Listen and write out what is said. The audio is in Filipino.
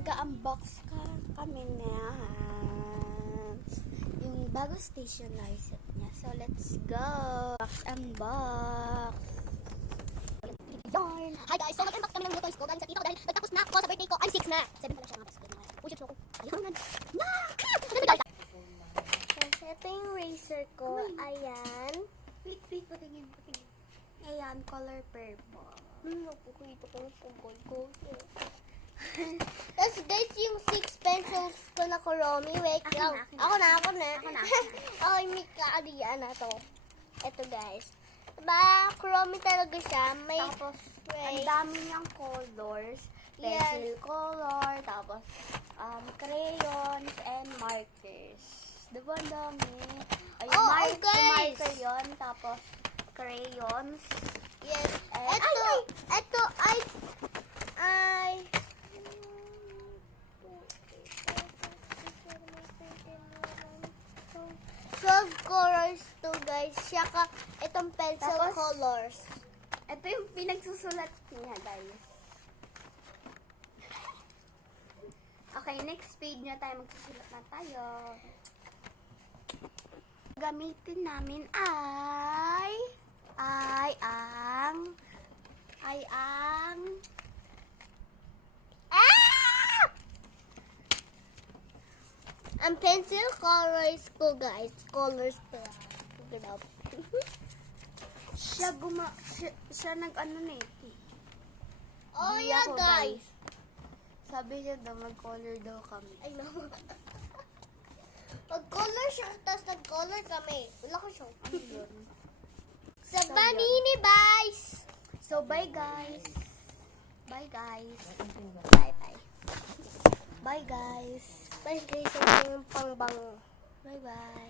mag-unbox kami niya. Yung bago stationery set niya. So, let's go! Unbox! Yarn! Hi guys! So, nag-unbox kami ng new toys ko galing sa tita ko dahil nagtapos na ako sa birthday ko. I'm 6 na! 7 pala siya nga. Push it ako. Ayun! Na! So, ito yung razor ko. Ayan. Wait, patingin. Ayan, color purple. Napukita ko ng pungkol ko. Tapos guys, yung 6 pencils ko na Kuromi. Wait lang. Ako na. Ako yung Mika Adiyan na to. Ito guys. Diba, Kuromi talaga siya. May Tapos, ang dami niyang colors. Pencil color, tapos crayons and markers. Diba ang dami? Ay, guys! marker yun, tapos crayons. yes. And, Ito ay soft colors to guys. Saka itong pencil Tapos, colors. ito yung pinagsusulat niya, guys. Okay, next page na tayo. Magsusulat na tayo. Gamitin namin ay ang Ang pencil colors ko guys. Colors pa. siya nag-ano na eh. Oh Di yeah ako, guys. Sabi niya daw, mag-color daw kami. I know. Mag-color siya, tapos nag-color kami. Wala ko siya. Ano yun? Sa Panini guys. So, bye guys. Bye guys. Bye. Bye guys. Bye guys. Ang pangbango. Bye bye.